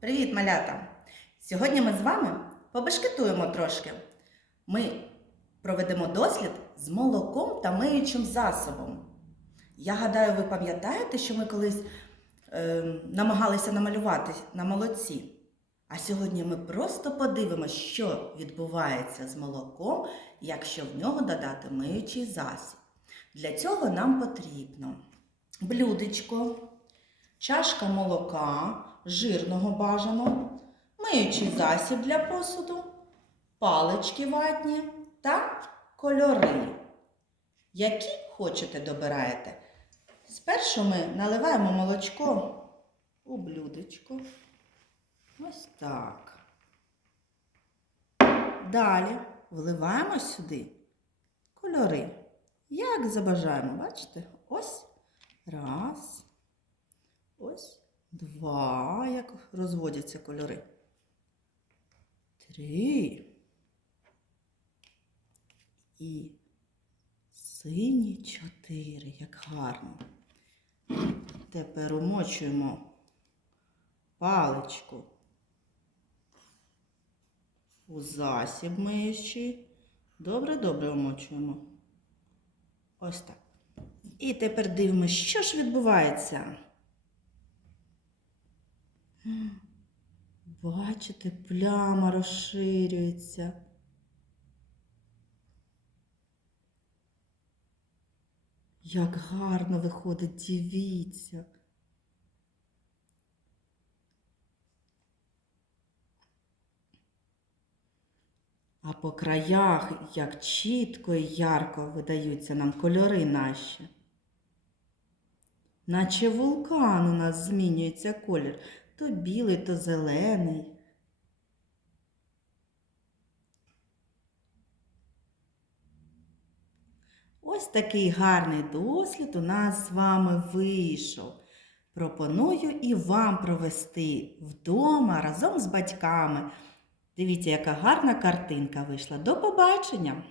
Привіт, малята! Сьогодні ми з вами побешкетуємо трошки. Ми проведемо дослід з молоком та миючим засобом. Я гадаю, ви пам'ятаєте, що ми колись е, намагалися намалювати на молоці. А сьогодні ми просто подивимося, що відбувається з молоком, якщо в нього додати миючий засіб. Для цього нам потрібно блюдечко, чашка молока, жирного бажано, миючий засіб для посуду, палички ватні та кольори. Які хочете добираєте. Спершу ми наливаємо молочко у блюдечко. Ось так. Далі вливаємо сюди кольори. Як забажаємо, бачите? Ось раз. Два, як розводяться кольори. Три. І сині чотири, як гарно. Тепер умочуємо паличку у засіб миючий. Добре-добре умочуємо. Ось так. І тепер дивимося, що ж відбувається. Бачите, пляма розширюється. Як гарно виходить, дивіться. А по краях як чітко і ярко видаються нам кольори наші. Наче вулкан у нас змінюється колір. То білий, то зелений. Ось такий гарний дослід у нас з вами вийшов. Пропоную і вам провести вдома разом з батьками. Дивіться, яка гарна картинка вийшла. До побачення!